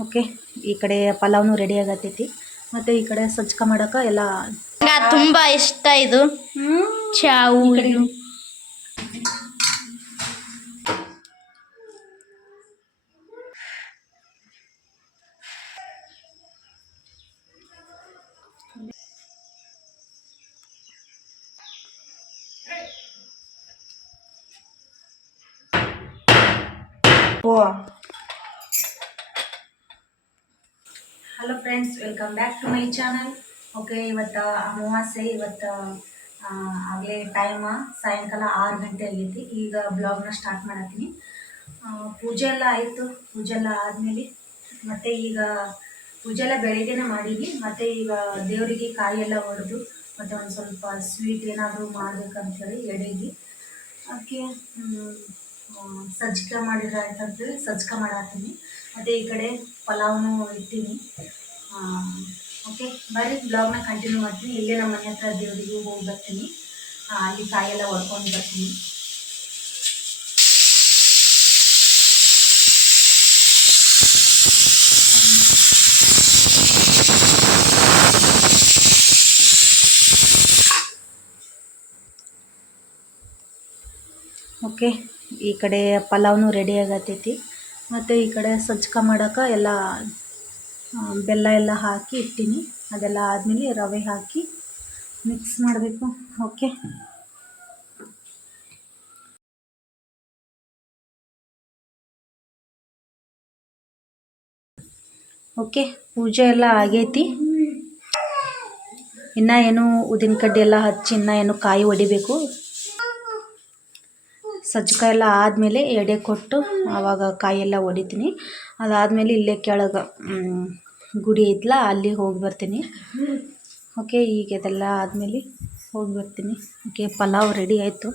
Okay, ಈ ಕಡೆ ಪಲಾವ್ನು ready ಆಗತೈತಿ. ಮತ್ತು ಈ ಕಡೆ ಸಜ್ಕ ಮಾಡೋಕೆ ಎಲ್ಲ ತುಂಬ ಇಷ್ಟ ಇದು ಚಾವು. Hello friends, welcome back to my channel. Okay, ಇವತ್ತು ಅಮಾವಾಸ್ಯೆ. ಇವತ್ತು ಆಗಲೇ ಟೈಮ ಸಾಯಂಕಾಲ 6 ಗಂಟೆ ಆಗೈತಿ. ಈಗ ಬ್ಲಾಗ್ನ ಸ್ಟಾರ್ಟ್ ಮಾಡತ್ತೀನಿ. ಪೂಜೆ ಎಲ್ಲ ಆಯಿತು. ಪೂಜೆ ಎಲ್ಲ ಆದಮೇಲೆ ಮತ್ತು ಈಗ ಪೂಜೆ ಎಲ್ಲ ಬೆಳಿಗ್ಗೆನೇ ಮಾಡೀನಿ. ಮತ್ತು ಈಗ ದೇವರಿಗೆ ಕಾಯಿ ಎಲ್ಲ ಒಡೆದು ಮತ್ತು ಒಂದು ಸ್ವಲ್ಪ ಸ್ವೀಟ್ ಏನಾದರೂ ಮಾಡ್ಬೇಕಂತೇಳಿ ಎಡೆಗೆ ಅದಕ್ಕೆ ಸಜ್ಜಿಗೆ ಮಾಡಿದ್ರೆ ಆಯ್ತಂತೇಳಿ ಸಜ್ಜಿಗೆ ಮಾಡತ್ತೀನಿ. ಮತ್ತು ಈ ಕಡೆ ಪಲಾವ್ನು ಇಟ್ಟೀನಿ. ಓಕೆ, ಬರೀ ಬ್ಲಾಗ್ನ ಕಂಟಿನ್ಯೂ ಮಾಡ್ತೀನಿ. ಇಲ್ಲೇ ನಮ್ಮ ಮನೆ ಹತ್ರ ದೇವರಿಗೆ ಹೋಗಿ ಬರ್ತೀನಿ. ಅಲ್ಲಿ ಕಾಯೆಲ್ಲ ಒಡ್ಕೊಂಡು ಬರ್ತೀನಿ. ಓಕೆ, ಈ ಕಡೆ ಪಲಾವ್ನು ರೆಡಿ ಆಗತೈತಿ. ಮತ್ತು ಈ ಕಡೆ ಸಜ್ಕ ಮಾಡೋಕೆ ಎಲ್ಲ ಬೆಲ್ಲ ಎಲ್ಲ ಹಾಕಿ ಇಟ್ಟೀನಿ. ಅದೆಲ್ಲ ಆದಮೇಲೆ ರವೆ ಹಾಕಿ ಮಿಕ್ಸ್ ಮಾಡಬೇಕು. ಓಕೆ, ಓಕೆ, ಪೂಜೆ ಎಲ್ಲ ಆಗೈತಿ. ಇನ್ನೂ ಏನು ಉದ್ದಿನ ಕಡ್ಡಿ ಎಲ್ಲ ಹಚ್ಚಿ ಇನ್ನೂ ಏನು ಕಾಯಿ ಹೊಡಿಬೇಕು. ಸಜ್ಕ ಎಲ್ಲ ಆದಮೇಲೆ ಎಡೆ ಕೊಟ್ಟು ಆವಾಗ ಕಾಯೆಲ್ಲ ಹೊಡಿತೀನಿ. ಅದಾದಮೇಲೆ ಇಲ್ಲೇ ಕೆಳಗೆ ಗುಡಿ ಐತಲ್ಲ, ಅಲ್ಲಿ ಹೋಗಿ ಬರ್ತೀನಿ. ಓಕೆ, ಈಗ ಇದೆಲ್ಲ ಆದಮೇಲೆ ಹೋಗಿ ಬರ್ತೀನಿ. ಓಕೆ, ಪಲಾವ್ ರೆಡಿ ಆಯಿತು.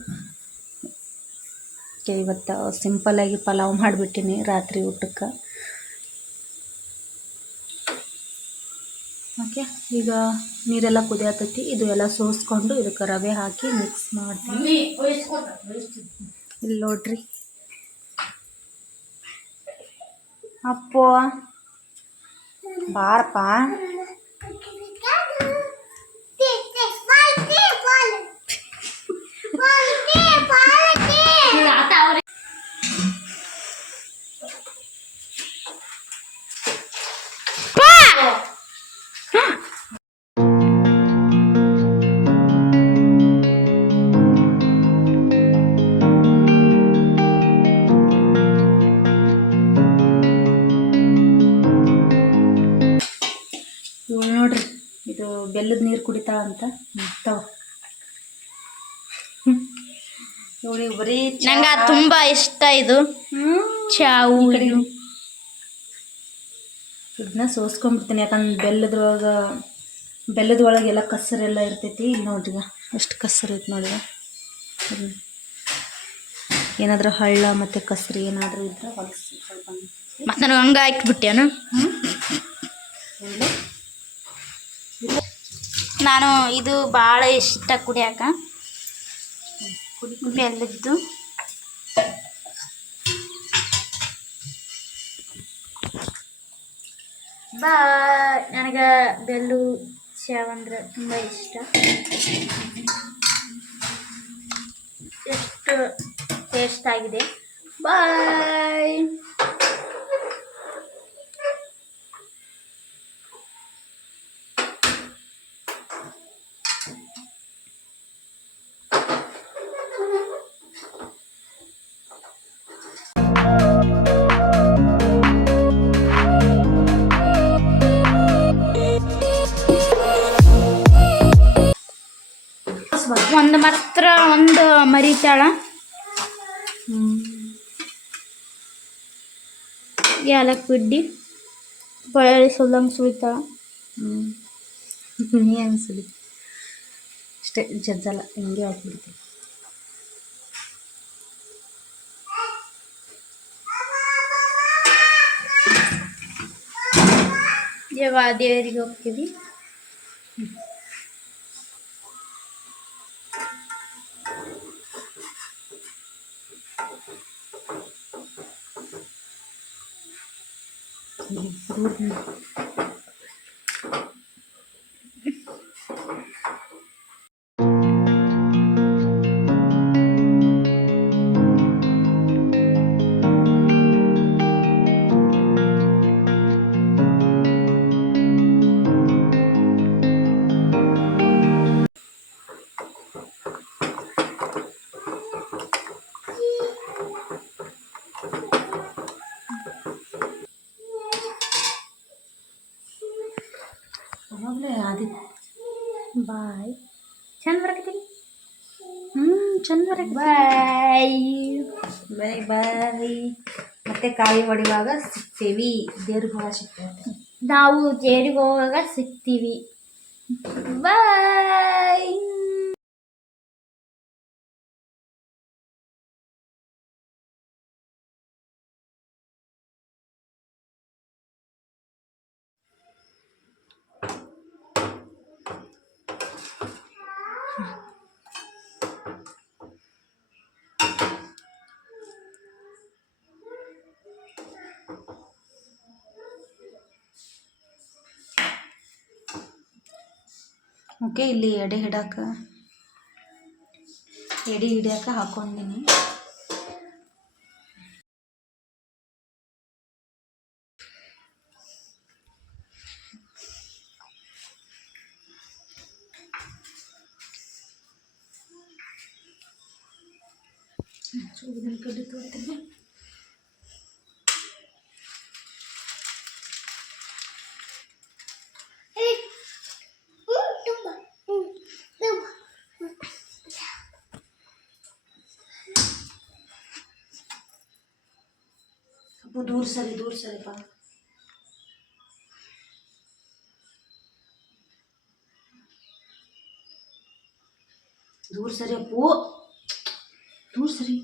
ಓಕೆ, ಇವತ್ತು ಸಿಂಪಲ್ಲಾಗಿ ಪಲಾವ್ ಮಾಡಿಬಿಟ್ಟಿನಿ ರಾತ್ರಿ ಊಟಕ್ಕೆ. ಓಕೆ, ಈಗ ನೀರೆಲ್ಲ ಕುದಿಯತೈತಿ. ಇದು ಎಲ್ಲ ಸೋಸ್ಕೊಂಡು ಇದಕ್ಕೆ ರವೆ ಹಾಕಿ ಮಿಕ್ಸ್ ಮಾಡ್ತೀನಿ. ಇಲ್ಲಿ ನೋಡ್ರಿ, ಅಪ್ಪೋ ಬಾರಪ್ಪ. ಇವಳು ನೋಡ್ರಿ, ಇದು ಬೆಲ್ಲದ ನೀರು ಕುಡಿತಾಳಂತ. ಇವಳಿಗೆ ಬರೀ ನಂಗೆ ತುಂಬ ಇಷ್ಟ ಇದು ಚಾವು. ಇದನ್ನ ಸೋಸ್ಕೊಂಡ್ಬಿಡ್ತೀನಿ, ಯಾಕಂದ್ರೆ ಬೆಲ್ಲದೊಳಗೆ ಎಲ್ಲ ಕಸರೆಲ್ಲ ಇರ್ತೈತಿ. ಇಲ್ಲಿ ನೋಡ್ರಿ ಎಷ್ಟು ಕಸರು ಐತೆ ನೋಡಿ. ಏನಾದರೂ ಹಳ್ಳ ಮತ್ತು ಕಸರು ಏನಾದರೂ ಇದ್ರೆ ಹೊಲಸಿ ಸ್ವಲ್ಪ ಮತ್ತು ನಾನು ಹಂಗೆ ಹಾಕಿಬಿಟ್ಟೇನು. ನಾನು ಇದು ಭಾಳ ಇಷ್ಟ ಕುಡಿಯಾಕ ಬೆಲ್ಲದ್ದು. ನನಗೆ ಬೆಲ್ಲು ಚಾವ್ ಅಂದ್ರೆ ತುಂಬ ಇಷ್ಟ. ಎಷ್ಟು ಟೇಸ್ಟ್ ಆಗಿದೆ. ಬಾಯ್. ಒಂದು ಮಾತ್ರ ಒಂದು ಮರಿತಾಳ. ಏಲಕ್ಕಿ ಬಿಡ್ಡಿ ಬಳ್ಳಿ ಸುಲ್ಲಂಗೆ ಸುಳಿತಾಳ. ನೀ ಹೆಂಗೆ ಸುಲಿ ಅಷ್ಟೇ, ಜಜ್ಜಲ್ಲ, ಹಿಂಗೆ ಹಾಕ್ಬಿಡ್ತೀನಿ. ಇವಾಗ ದೇವರಿಗೆ ಹೋಗ್ತೀವಿ. ಅವಾಗಲೇ ಆದಿತ್ಯ ಬಾಯ್ ಚಂದ ಬರಕತ್ತೀನಿ ಚಂದ ಬರ ಬಾಯ್ ಬಾಯ್ ಬಾಯ್. ಮತ್ತೆ ಕಾಯಿ ಹೊಡಿವಾಗ ಸಿಗ್ತೇವಿ, ದೇವ್ರಿಗೆ ಹೋಗ ಸಿಗ್ತೇವೆ. ನಾವು ಜೇರಿಗೆ ಹೋಗಾಗ ಸಿಗ್ತೀವಿ. ಬಾಯ್. ಓಕೆ, ಇಲ್ಲಿ ಎಡೆ ಹಿಡಿಯಾಕ ಹಾಕೊಂಡಿನಿ. ಕಡ್ಡಿ ತೋರ್ತೀನಿ. दूर सरी पा दूर सरी अपू, दूर सरी.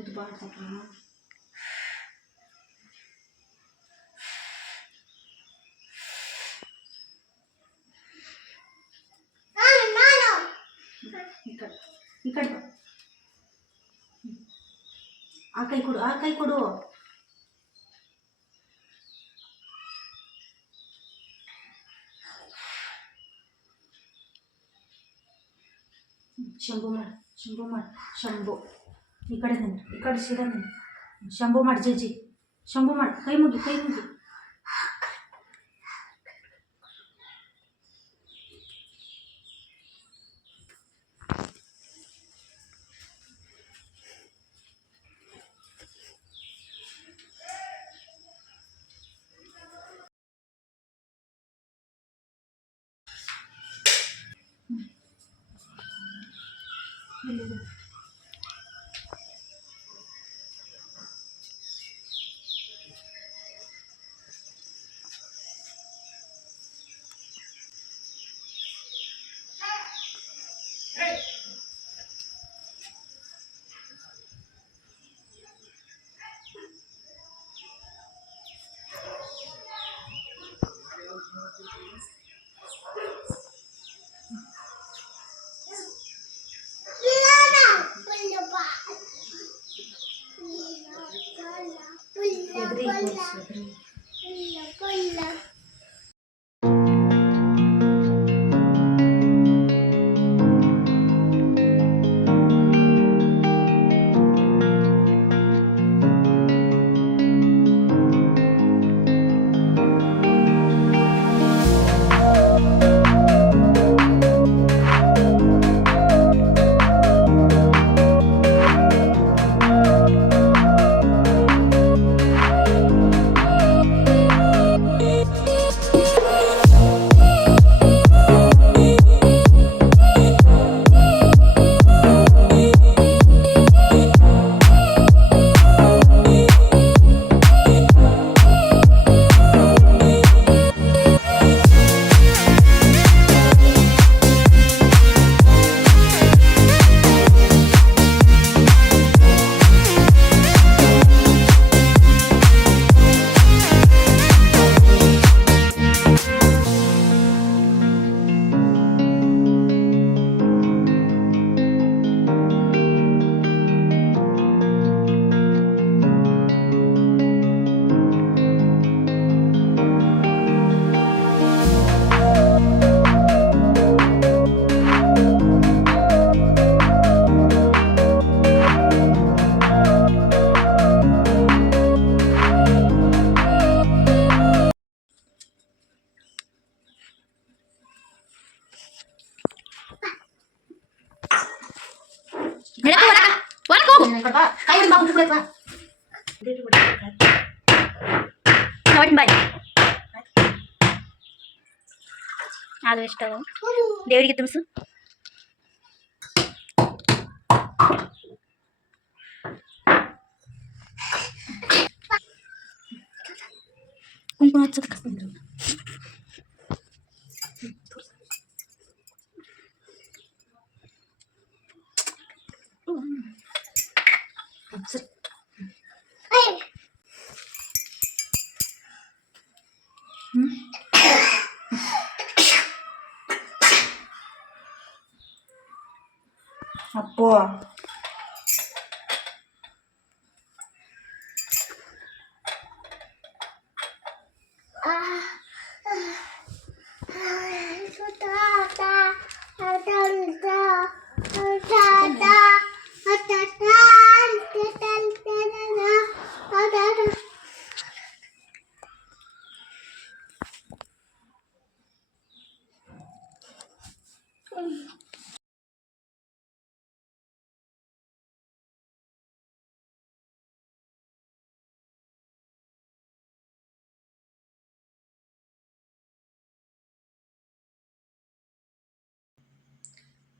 ಇದು ಬಾಳ ತಪ್ಪ. ಈ ಕಡೆ ಬಾ. ಆ ಕೈ ಕೊಡು. ಶಂಭು ಈ ಕಡೆ ಸೀದಾ ಶಂಭು ಮಾಡಿ ಜೇಜಿ, ಶಂಭು ಮಾಡಿ. ಕೈ ಮುಗಿ. ನೋಡಿ ಬಾಯ್ ಅದು ಎಷ್ಟು ದೇವರಿಗೆ ತುಂಬಿಸು. ಕುಂಕುಮ ಹಚ್ಚೋದಕ್ಕೆ ಅಪ್ಪು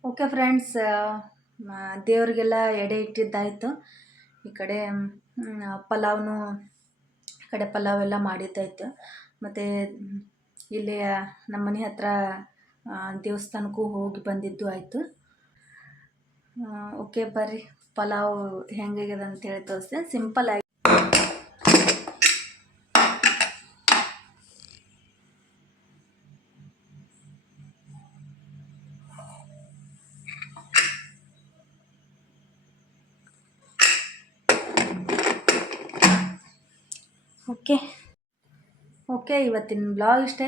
ಓಕೆ ಫ್ರೆಂಡ್ಸ್, ದೇವ್ರಿಗೆಲ್ಲ ಎಡೆ ಇಟ್ಟಿದ್ದಾಯಿತು. ಈ ಕಡೆ ಪಲಾವ್ನು ಈ ಕಡೆ ಪಲಾವ್ ಎಲ್ಲ ಮಾಡಿದ್ದಾಯಿತು. ಮತ್ತು ಇಲ್ಲಿ ನಮ್ಮ ಮನೆ ಹತ್ರ ದೇವಸ್ಥಾನಕ್ಕೂ ಹೋಗಿ ಬಂದಿದ್ದು ಆಯಿತು. ಓಕೆ ಬರ್ರಿ, ಪಲಾವ್ ಹೆಂಗಾಗ್ಯದ ಅಂತೇಳಿ ತೋರಿಸ್ತೀನಿ. ಸಿಂಪಲ್ ಆಗಿ ಓಕೆ ಇವತ್ತಿನ ಬ್ಲಾಗ್ ಇಷ್ಟೇ.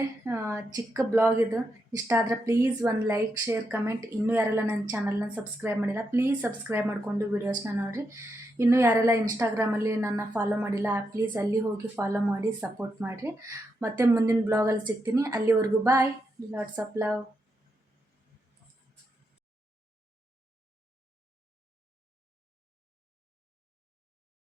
ಚಿಕ್ಕ ಬ್ಲಾಗ್ ಇದು. ಇಷ್ಟ ಆದರೆ ಪ್ಲೀಸ್ ಒಂದು ಲೈಕ್, ಶೇರ್, ಕಮೆಂಟ್. ಇನ್ನೂ ಯಾರೆಲ್ಲ ನನ್ನ ಚಾನಲ್ನ ಸಬ್ಸ್ಕ್ರೈಬ್ ಮಾಡಿಲ್ಲ ಪ್ಲೀಸ್ ಸಬ್ಸ್ಕ್ರೈಬ್ ಮಾಡಿಕೊಂಡು ವೀಡಿಯೋಸ್ನ ನೋಡಿರಿ. ಇನ್ನೂ ಯಾರೆಲ್ಲ ಇನ್ಸ್ಟಾಗ್ರಾಮಲ್ಲಿ ನನ್ನ ಫಾಲೋ ಮಾಡಿಲ್ಲ ಪ್ಲೀಸ್ ಅಲ್ಲಿ ಹೋಗಿ ಫಾಲೋ ಮಾಡಿ ಸಪೋರ್ಟ್ ಮಾಡಿರಿ. ಮತ್ತು ಮುಂದಿನ ಬ್ಲಾಗಲ್ಲಿ ಸಿಗ್ತೀನಿ. ಅಲ್ಲಿವರೆಗೂ ಬಾಯ್. Lots of love.